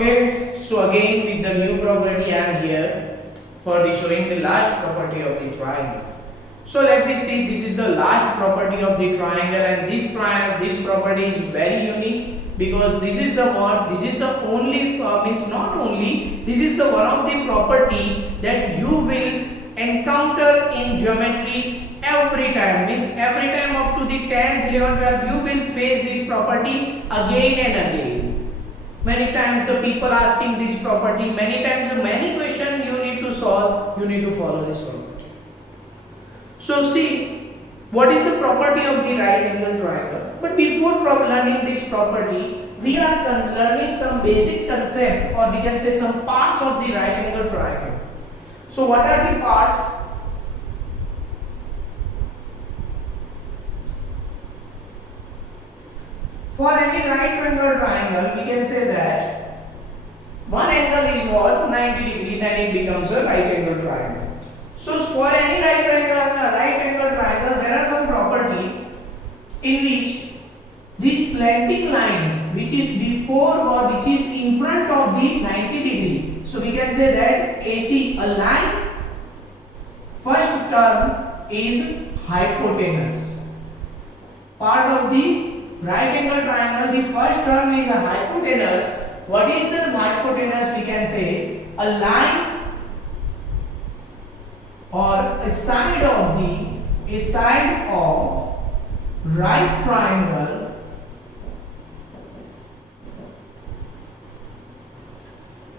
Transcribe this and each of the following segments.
Okay, so again with the new property I am here for the showing the last property of the triangle. So let me see, this is the last property of the triangle, and this property is very unique because this is the only means not only, this is the one of the property that you will encounter in geometry every time, means every time up to the 10th 11th 12th you will face this property again and again. Many times the people asking this property, many times many questions you need to solve, you need to follow this property. So see, what is the property of the right angle triangle? But before learning this property, we are learning some basic concept, or we can say some parts of the right angle triangle. So what are the parts? For any right angle triangle, we can say that one angle is what? 90 degree, then it becomes a right angle triangle. So for any right angle triangle, there are some property in which this slanting line, which is before or which is in front of the 90 degree. So we can say that AC, a line, first term is hypotenuse. Part of the right angle triangle, the first term is a hypotenuse. What is the hypotenuse? We can say a line or a side of right triangle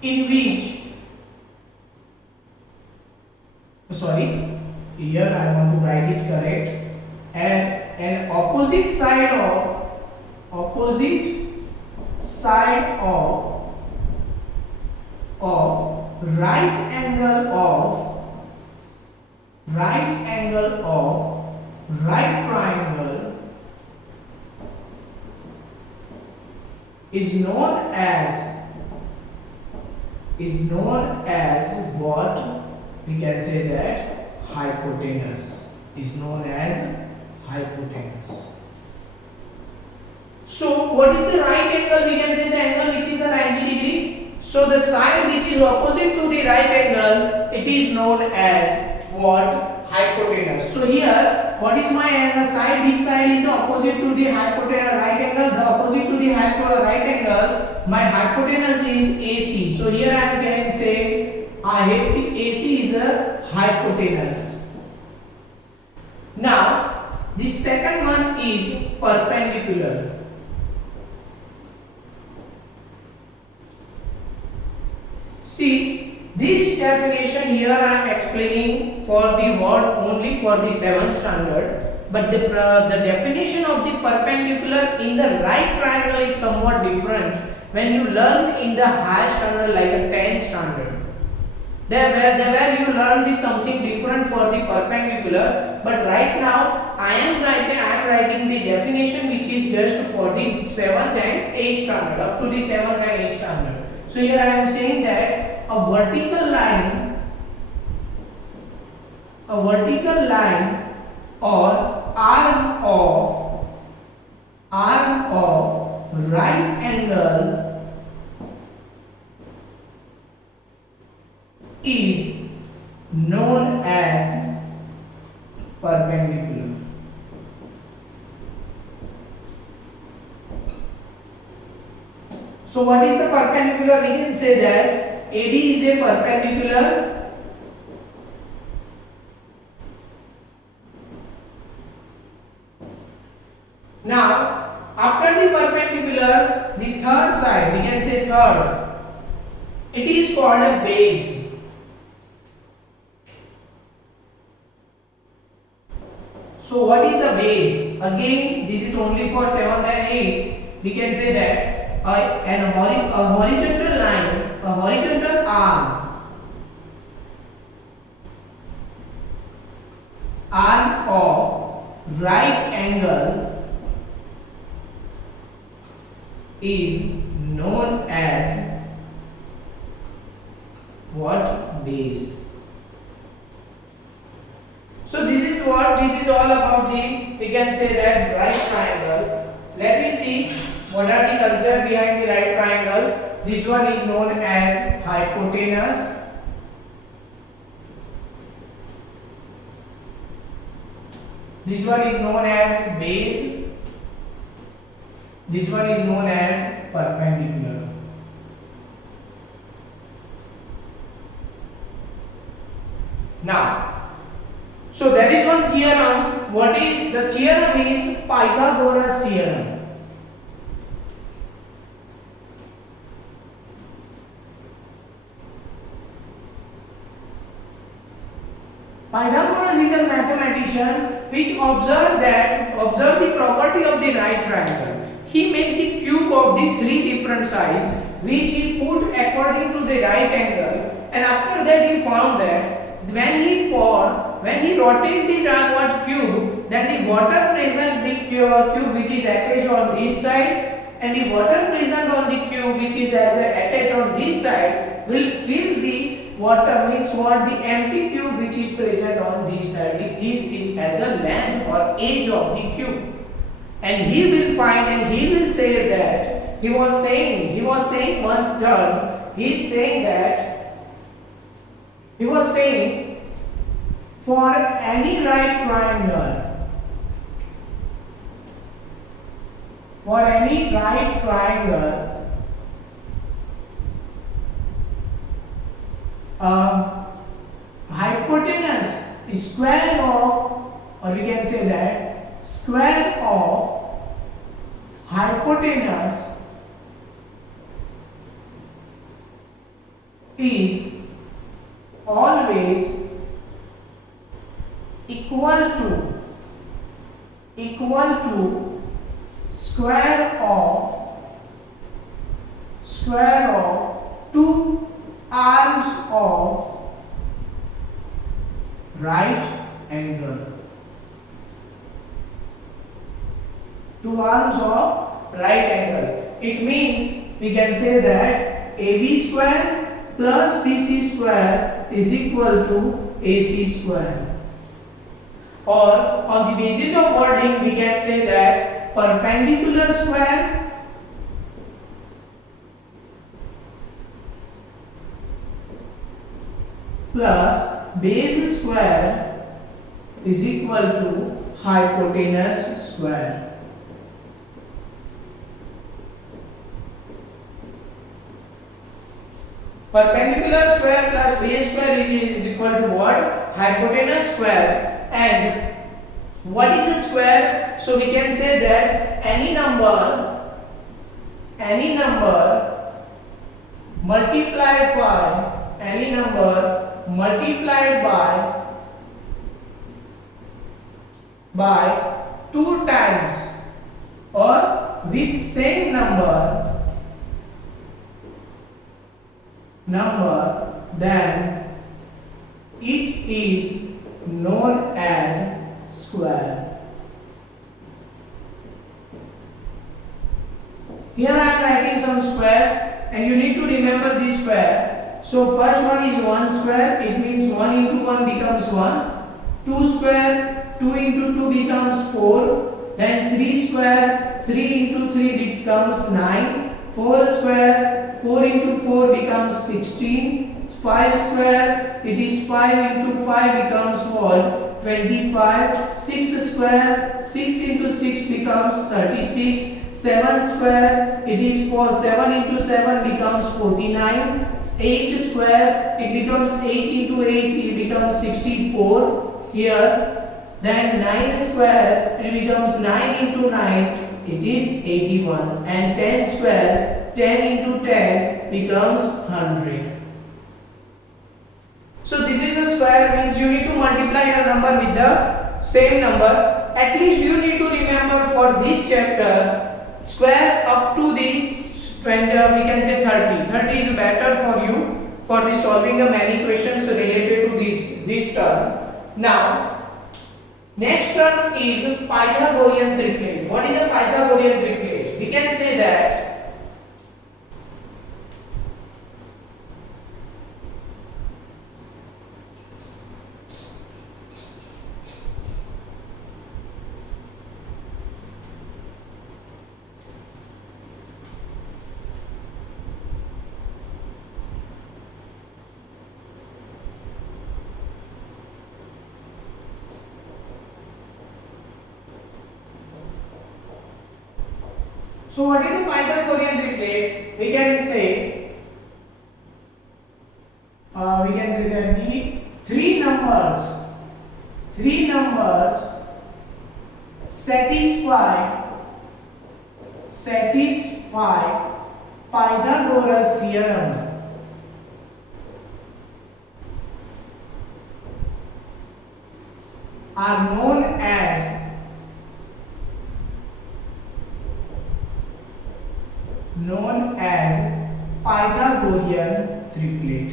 in which, here I want to write it correct, and an opposite side of right angle of right triangle is known as what we can say that hypotenuse, is known as hypotenuse. So what is the right angle? We can say the angle which is the 90 degree. So the side which is opposite to the right angle, it is known as what? Hypotenuse. So here, what is my angle? Side, which side is opposite to the hypotenuse right angle? The opposite to the right angle, my hypotenuse is AC. So here I can say AC is a hypotenuse. Now, the second one is perpendicular. See, this definition here I am explaining for the word only for the 7th standard, but the definition of the perpendicular in the right triangle is somewhat different when you learn in the higher standard like a 10th standard. There you learn this something different for the perpendicular, but right now I am writing the definition which is just for the 7th and 8th standard, up to the 7th and 8th standard. So here I am saying that a vertical line or arm of right angle is known as perpendicular. So what is the perpendicular? We can say that AD is a perpendicular Now, after the perpendicular, the third side, we can say third, it is called a base. So what is the base? Again, this is only for 7th and 8th. We can say that a horizontal line, a horizontal arm of right angle is known as what? Base. So this is all about the, we can say that right triangle. Let me see what are the concepts behind the right triangle. This one is known as hypotenuse. This one is known as base. This one is known as perpendicular. Now, so that is one theorem. What is the theorem? Is Pythagoras theorem. Pythagoras is a mathematician which observed the property of the right triangle. He made the cube of the three different sides which he put according to the right angle, and after that he found that when he rotated the downward cube, then the water present the cube which is attached on this side, and the water present on the cube which is attached on this side will fill the water, means what, the empty cube which is present on this side. This is as a length or edge of the cube. And he will find, and he will say that he was saying one term. He is saying that he was saying for any right triangle, hypotenuse is square of, or we can say that square of hypotenuse is always equal to square of two arms of right angle. Two arms of right angle. It means we can say that AB square plus BC square is equal to AC square. Or on the basis of wording we can say that perpendicular square plus base square is equal to hypotenuse square. Perpendicular square plus base square is equal to what? Hypotenuse square. And what is a square? So we can say that any number multiplied by 2 times or with same number, then it is known as square. Here I am writing some squares and you need to remember this square. So first one is 1 square, it means 1 into 1 becomes 1. 2 square, 2 into 2 becomes 4. Then 3 square, 3 into 3 becomes 9. 4 square, 4 into 4 becomes 16. 5 square, it is 5 into 5 becomes what? 25. 6 square, 6 into 6 becomes 36. 7 square, it is 7 into 7 becomes 49. 8 square, it becomes 8 into 8, it becomes 64 here. Then 9 square, it becomes 9 into 9, it is 81. And 10 square, 10 into 10 becomes 100. So this is a square, means you need to multiply your number with the same number. At least you need to remember for this chapter square up to this 20, we can say 30. 30 is better for you for the solving the many questions related to this term. Now next term is Pythagorean triplet. What is a Pythagorean triplet? We can say that So what is the Pythagorean triplet? We can say that the three numbers satisfy Pythagoras theorem. Are known as Pythagorean triplet.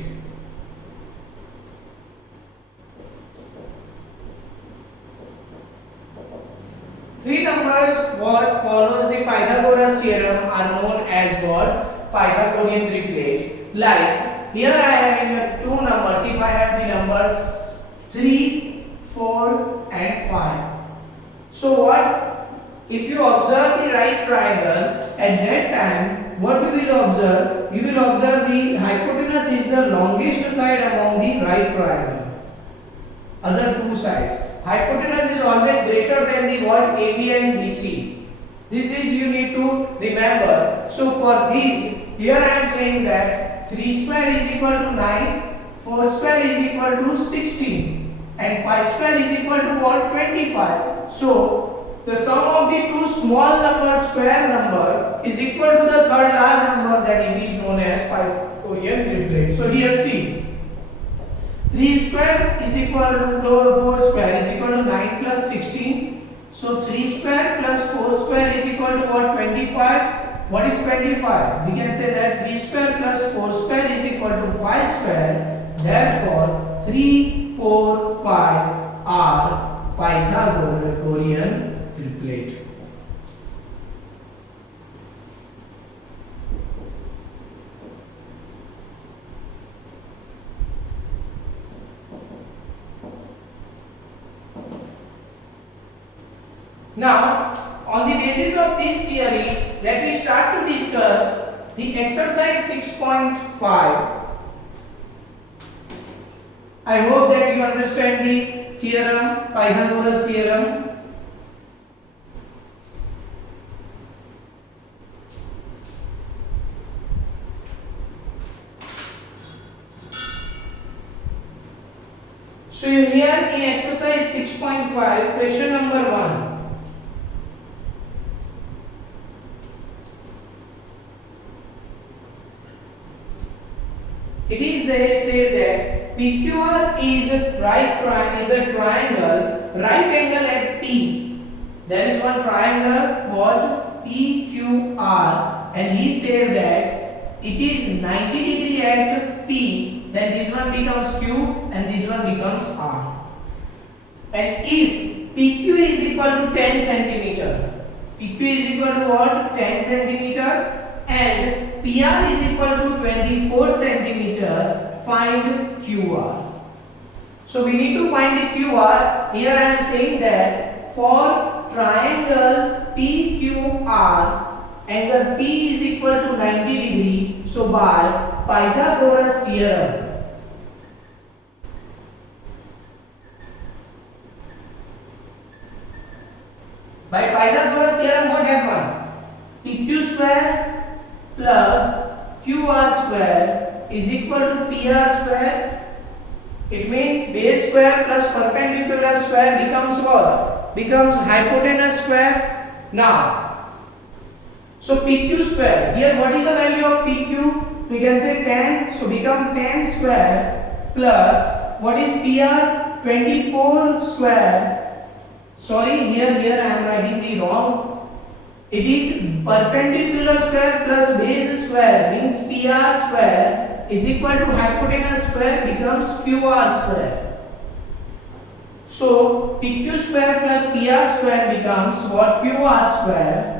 Three numbers what follows the Pythagoras theorem are known as what? Pythagorean triplet. Like here I have two numbers. If I have the numbers 3, 4 and 5. So what? If you observe the right triangle, at that time what you will observe? You will observe the hypotenuse is the longest side among the right triangle. Other two sides. Hypotenuse is always greater than the what? AB and BC. This is you need to remember. So for these, here I am saying that 3 square is equal to 9, 4 square is equal to 16 and 5 square is equal to what? 25. So the sum of the two small number square number is equal to the third large number, then it is known as Pythagorean triplet. So here see, 3 square is equal to 4 square is equal to 9 plus 16. So 3 square plus 4 square is equal to what? 25. What is 25? We can say that 3 square plus 4 square is equal to 5 square. Therefore 3, 4, 5 are Pythagorean triplet. Now, on the basis of this theory, let me start to discuss the exercise 6.5. I hope that you understand the theorem, Pythagoras theorem. So here in exercise 6.5, question number 1. It is there said that PQR is a triangle right angle at P. There is one triangle what? PQR, and he said that it is 90 degree at P, then this one becomes Q and this one becomes R. And if PQ is equal to 10 centimeter, PQ is equal to what? 10 centimeter and PR is equal to 24 centimeter, find QR. So we need to find the QR. Here I am saying that for triangle PQR, angle P is equal to 90 degree. So by Pythagoras theorem, what happened? PQ square plus QR square is equal to PR square. It means base square plus perpendicular square becomes what? Becomes hypotenuse square. Now, so PQ square, here what is the value of PQ? We can say 10, so become 10 square plus what is PR? 24 square. Sorry, here I am writing the wrong. It is perpendicular square plus base square, means PR square is equal to hypotenuse square becomes QR square. So PQ square plus PR square becomes what? QR square.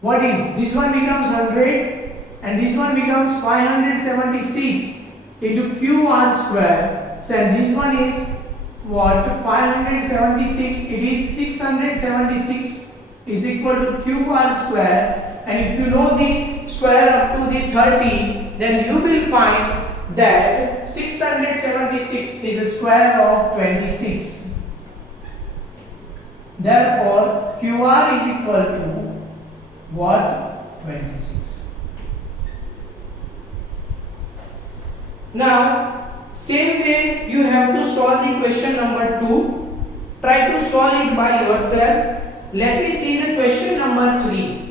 What is? This one becomes 100 and this one becomes 576 into QR square. So this one is what? 576, it is 676 is equal to QR square, and if you know the square up to the 30, then you will find that 676 is a square of 26. Therefore QR is equal to what? 26. Now, same way you have to solve the question number 2. Try to solve it by yourself. Let me see the question number 3.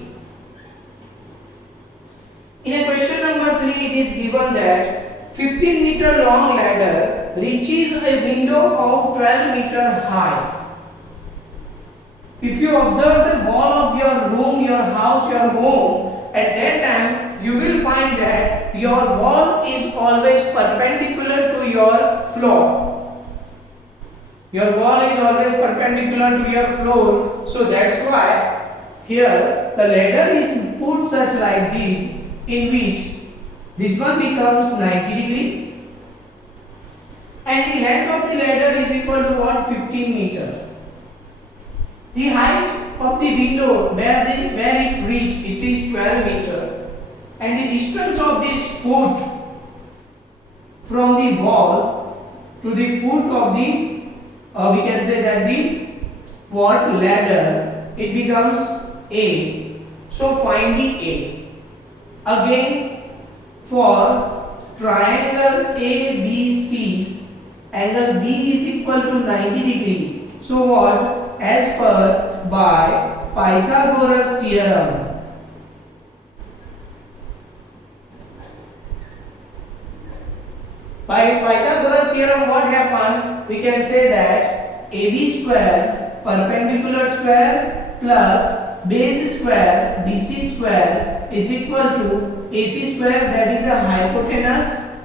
In a question number 3, it is given that 15-meter long ladder reaches a window of 12-meter high. If you observe the wall of your room, your house, your home, at that time you will find that your wall is always perpendicular to your floor. Your wall is always perpendicular to your floor. So that's why here the ladder is put such like this, in which this one becomes 90 degree and the length of the ladder is equal to what? 15 meter. The height of the window where it reached, it is 12 meter, and the distance of this foot from the wall to the foot of the we can say that the what? Ladder, it becomes A. So find the A. Again, for triangle ABC, angle B is equal to 90 degree. So what? As per by Pythagoras theorem, by Pythagoras theorem, what happened? We can say that AB square perpendicular square plus base square BC square is equal to AC square, that is a hypotenuse.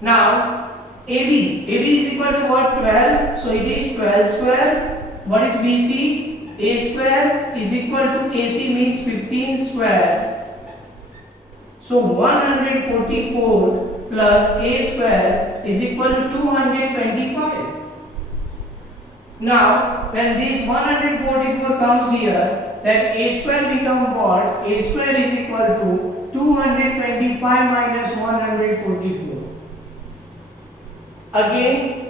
Now AB is equal to what? 12. So it is 12 square. What is BC? A square is equal to AC means 15 square. So 144 plus A square is equal to 225. Now when this 144 comes here, then A square becomes what? A square is equal to 225 minus 144. Again,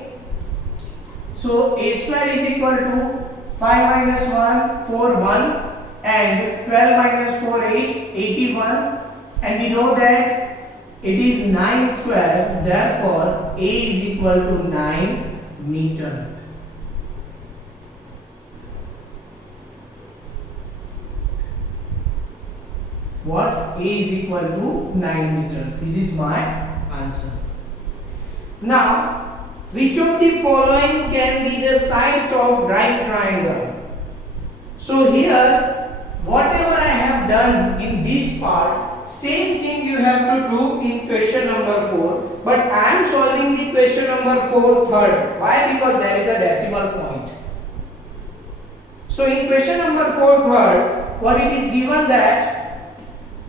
so A square is equal to 5 minus 1, 4, 1, and 12 minus 4, 8, 81, and we know that it is 9 square, therefore A is equal to 9 meter. What? A is equal to 9 meter. This is my answer. Now, which of the following can be the sides of right triangle? So here, whatever I have done in this part, same thing you have to do in question number 4. But I am solving the question number 4 third. Why? Because there is a decimal point. So in question number 4 third, what it is given that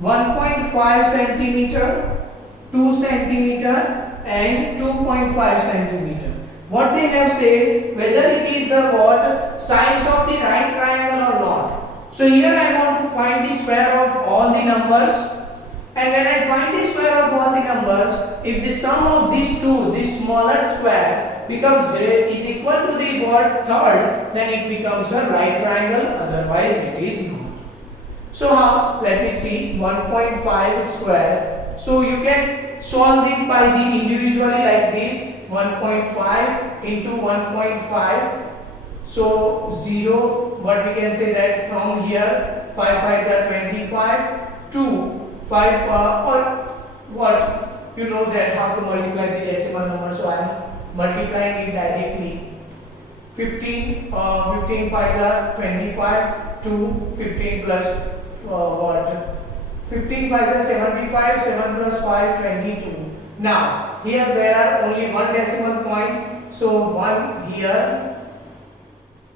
1.5 centimeter, 2 centimeter, and 2.5 centimeter. What they have said, whether it is the what sides of the right triangle or not. So here I want to find the square of all the numbers, and when I find the square of all the numbers, if the sum of these two, this smaller square becomes is equal to the what third, then it becomes a right triangle, otherwise it is not. So how? Let me see. 1.5 square. So you can solve this by the individually like this. 1.5 into 1.5. So 0. What we can say that from here 5 5s are 25. 2 5 or what? You know that how to multiply the decimal number. So I am multiplying it directly. 15 15 5s are 25. 2 15 plus what? 15 5s are 75, 7 plus 5, 22. Now, here there are only one decimal point, so 1 here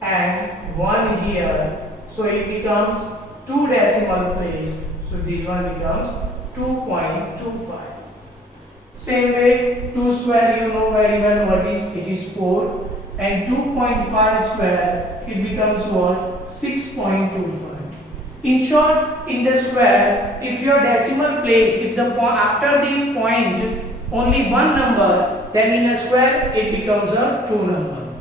and 1 here. So it becomes 2 decimal place. So this one becomes 2.25. Same way, 2 square you know very well what is, it is 4, and 2.5 square it becomes what? 6.25. In short, in the square, if your decimal place, if the after the point only one number, then in a square it becomes a 2 number.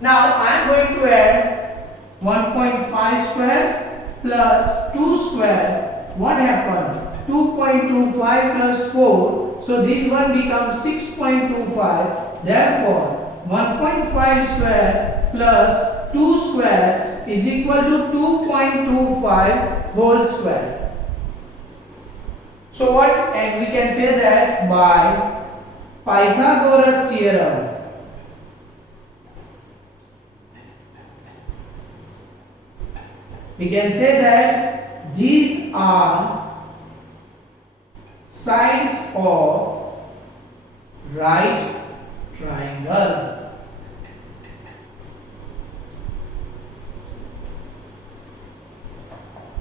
Now I am going to add 1.5 square plus 2 square. What happened? 2.25 plus 4. So this one becomes 6.25. Therefore, 1.5 square plus 2 square is equal to 2.25 whole square. So what? And we can say that by Pythagoras theorem, we can say that these are sides of right triangle.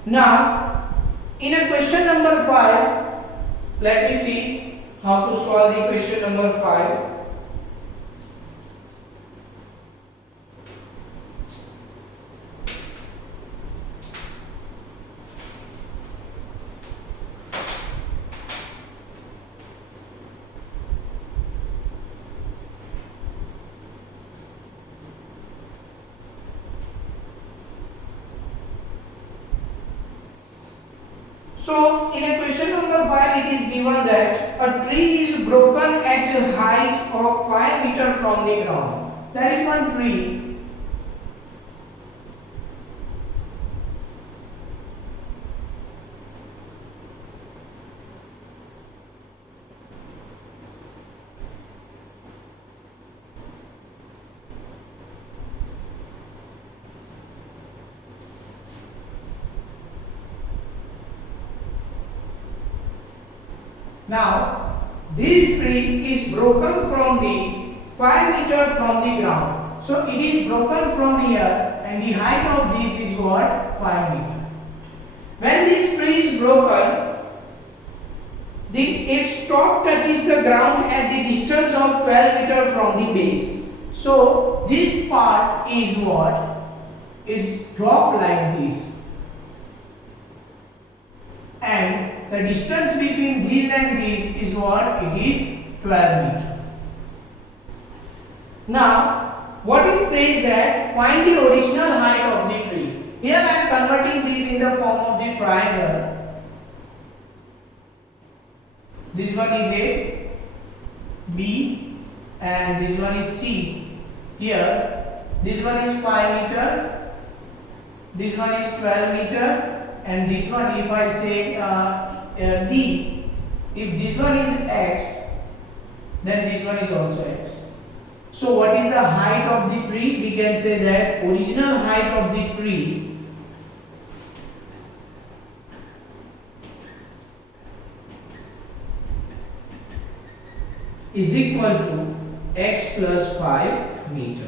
Now, in a question number 5, let me see how to solve the question number 5. So, in a question number 5, it is given that a tree is broken at a height of 5 meters from the ground. That is one tree. Now, this tree is broken from the 5 meters from the ground. So, it is broken from here and the height of this is what? 5 meters. When this tree is broken, its top touches the ground at the distance of 12 meters from the base. So, this part is what? Is dropped like this. And the distance between these and these is what? It is 12 meters. Now, what it says that find the original height of the tree. Here I am converting this in the form of the triangle. This one is A, B, and this one is C. Here, this one is 5 meter, this one is 12 meter, and this one, if I say D, if this one is X, then this one is also X. So what is the height of the tree? We can say that original height of the tree is equal to X plus 5 meter.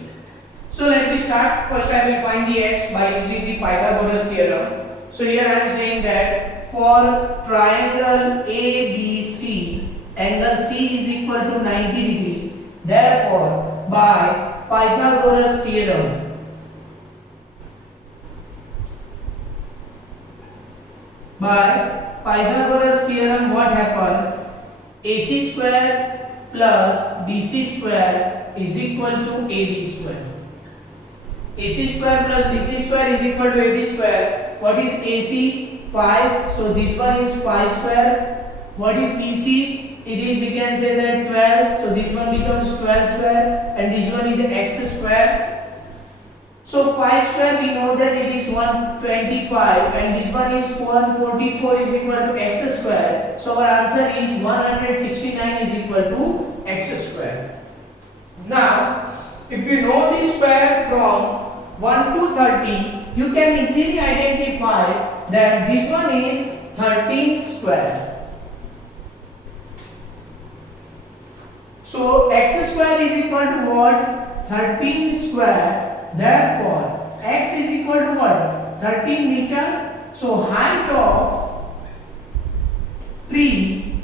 So let me start. First I will find the X by using the Pythagoras theorem. So here I am saying that for triangle ABC, angle C is equal to 90 degree. Therefore, by Pythagoras theorem, what happened? AC square plus BC square is equal to AB square. AC square plus BC square is equal to AB square. What is AC? 5. So this one is 5 square. What is BC? It is, we can say that 12. So this one becomes 12 square, and this one is X square. So 5 square, we know that it is 125, and this one is 144 is equal to X square. So our answer is 169 is equal to X square. Now, if you know this square from 1 to 30, you can easily identify that this one is 13 square. So X square is equal to what? 13 square. Therefore, X is equal to what? 13 meter. So height of tree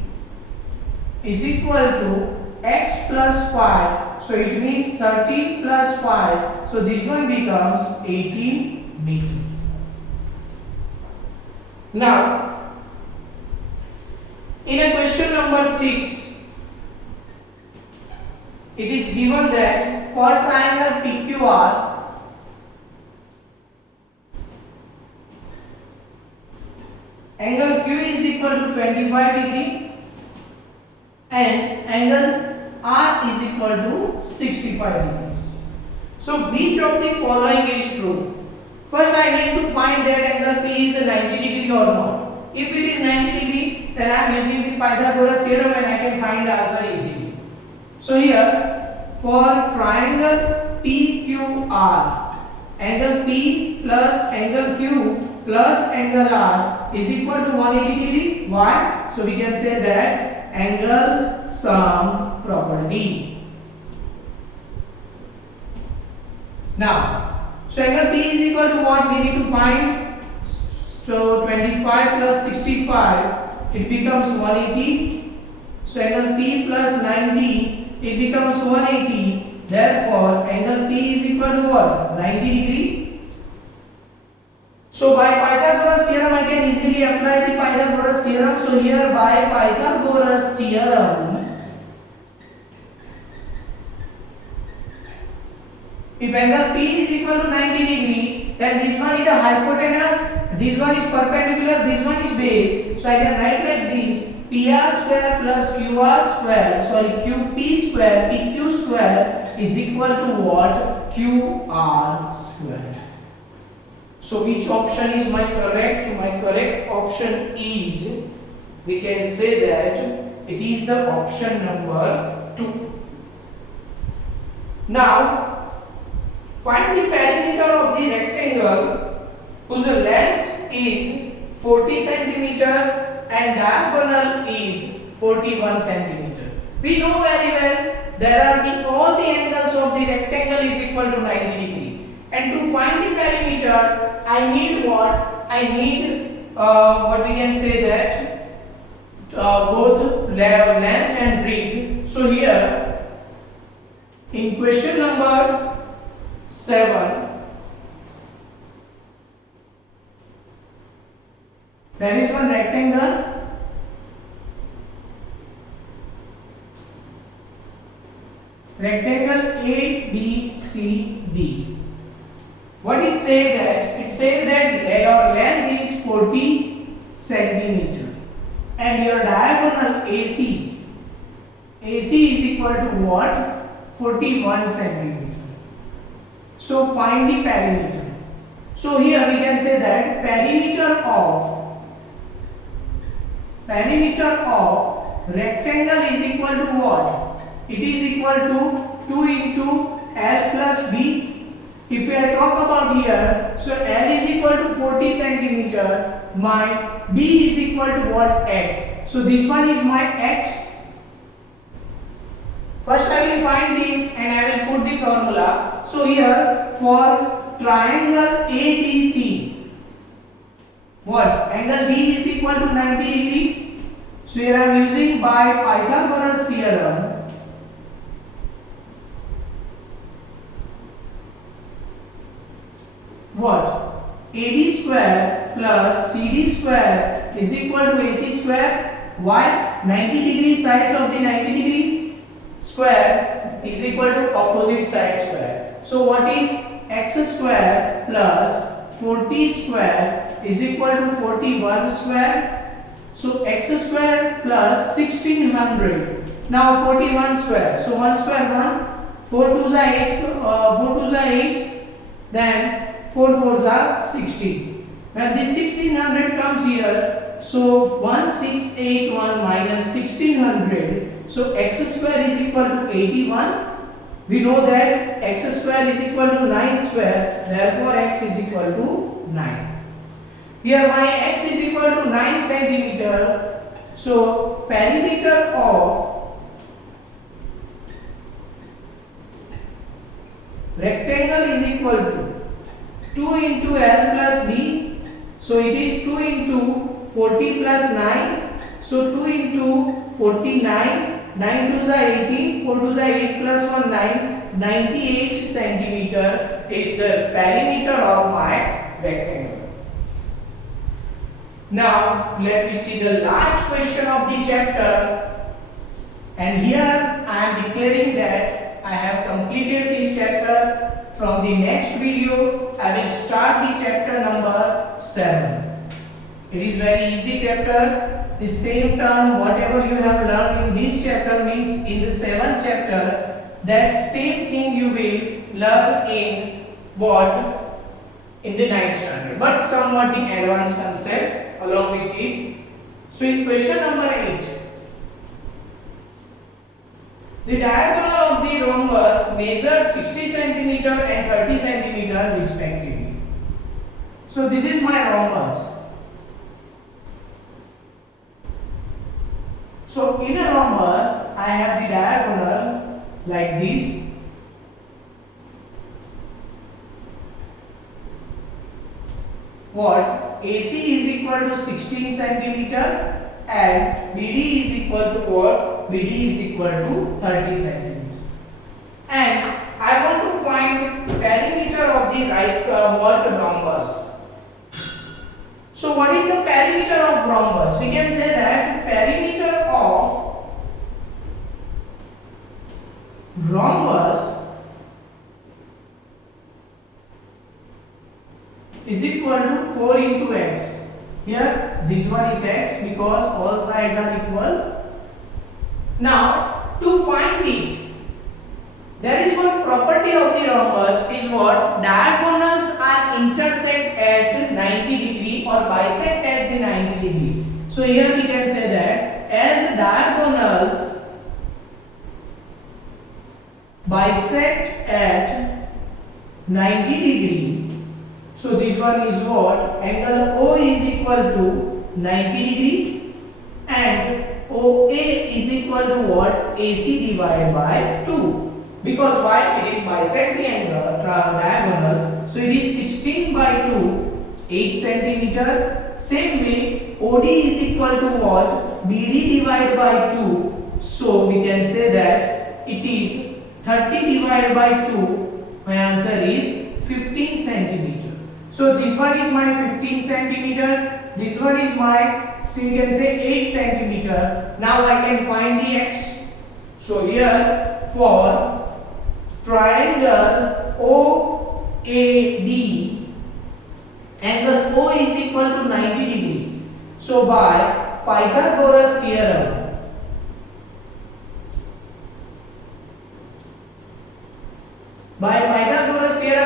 is equal to X plus 5. So it means 13 plus 5. So this one becomes 18 meter. Now, in a question number 6, it is given that for triangle PQR, 25 degree and angle R is equal to 65 degree. So which of the following is true? First I need to find that angle P is 90 degree or not. If it is 90 degree, then I am using the Pythagoras theorem and I can find the answer easily. So here for triangle PQR, angle P plus angle Q plus angle R is equal to 180 degree. Why? So we can say that angle sum property. Now, so angle P is equal to what we need to find? So 25 plus 65, it becomes 180. So angle P plus 90, it becomes 180. Therefore, angle P is equal to what? 90 degree. So by Pythagoras theorem, I can easily apply the Pythagoras theorem. So here by Pythagoras theorem, if angle P is equal to 90 degree, then this one is a hypotenuse, this one is perpendicular, this one is base. So I can write like this: PR square plus QR square, QP square, PQ square is equal to what? QR square. So which option is my correct? My correct option is, we can say that it is the option number 2. Now find the perimeter of the rectangle whose length is 40 centimeter and diagonal is 41 centimeter. We know very well there are all the angles of the rectangle is equal to 90 degree. And to find the perimeter, I need what? I need what we can say that both length and breadth. So here in question number 7, there is one rectangle. Rectangle A, B, C, D. What it said that? It said that your length is 40 centimeter and your diagonal AC is equal to what? 41 centimeter. So find the perimeter. So here we can say that perimeter of rectangle is equal to what? It is equal to 2 into L plus B. If I talk about here, so L is equal to 40 centimeter, my B is equal to what? X. So this one is my X. First I will find this and I will put the formula. So here for triangle ABC, what? Angle B is equal to 90 degree. So here I am using by Pythagoras theorem. What? AD square plus CD square is equal to AC square. Why? 90 degree sides of the 90 degree square is equal to opposite side square. So what is x square plus 40 square is equal to 41 square. So x square plus 1600. Now 41 square. So 1 square 1. 4 2s are 8. 4 2s are 8. Then 4 4s are 60. When this 1600 comes here, so 1681 minus 1600. So x square is equal to 81. We know that x square is equal to 9 square. Therefore, x is equal to 9. Here my x is equal to 9 centimeter. So perimeter of rectangle is equal to 2 into L plus B. So it is 2 into 40 plus 9. So 2 into 49. 9 2s are 18. 4 2s are 8 plus 1 9. 98 centimeter is the perimeter of my rectangle. Now let me see the last question of the chapter. And here I am declaring that I have completed this chapter. From the next video, I will start the chapter number 7. It is very easy chapter. the same term whatever you have learned in this chapter means in the 7th chapter, that same thing you will learn in what? In the 9th standard, but somewhat the advanced concept along with it. So in question number 8, the diagonal of the rhombus measures 60 centimeter and 30 centimeter respectively. So this is my rhombus. So in a rhombus, I have the diagonal like this. What? AC is equal to 16 centimeter and BD is equal to what? BD is equal to 30 centimeter. And I want to find perimeter of the right rhombus. So what is the perimeter of rhombus? We can say that perimeter of rhombus is equal to 4 into x. Here this one is x because all sides are equal. Now to find it, that is one property of the rhombus is what? Diagonals are intersect at 90 degree or bisect at the 90 degree. So here we can say that as diagonals bisect at 90 degree, so this one is what? Angle O is equal to 90 degree and OA is equal to what? AC divided by 2. Because why? It is bisect the angle diagonal. So it is 16 by 2, 8 centimeter. Same way, OD is equal to what? BD divided by 2. So we can say that it is 30 divided by 2. My answer is 15 centimeter. So this one is my 15 centimeter. This one is my, so you can say 8 centimeter. Now I can find the x. So here for triangle OAD, angle O is equal to 90 degree. So by Pythagoras theorem,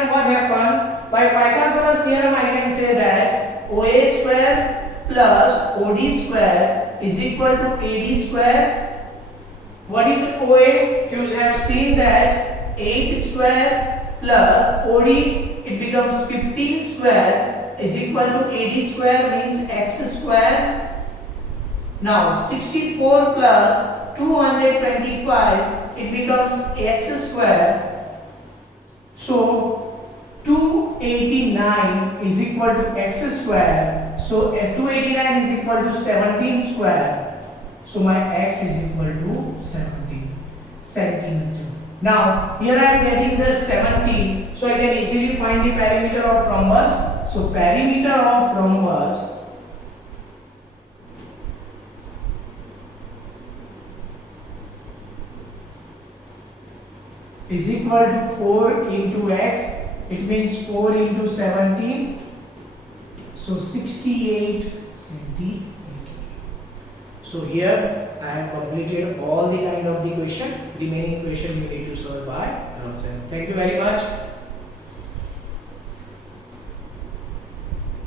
what happened? By Pythagoras theorem I can say that OA square plus OD square is equal to AD square. What is OA? You have seen that 8 square plus OD, it becomes 15 square is equal to AD square means x square. Now 64 plus 225, it becomes x square. So 289 is equal to x square. So 289 is equal to 17 square. So my x is equal to 17 centimeter. Now here I am getting the 17, so I can easily find the perimeter of rhombus. So perimeter of rhombus is equal to 4 into x. It means 4 into 17. So 68 centimeter. So here I have completed all the kind of the question. Remaining question we need to solve by ourselves. Thank you very much.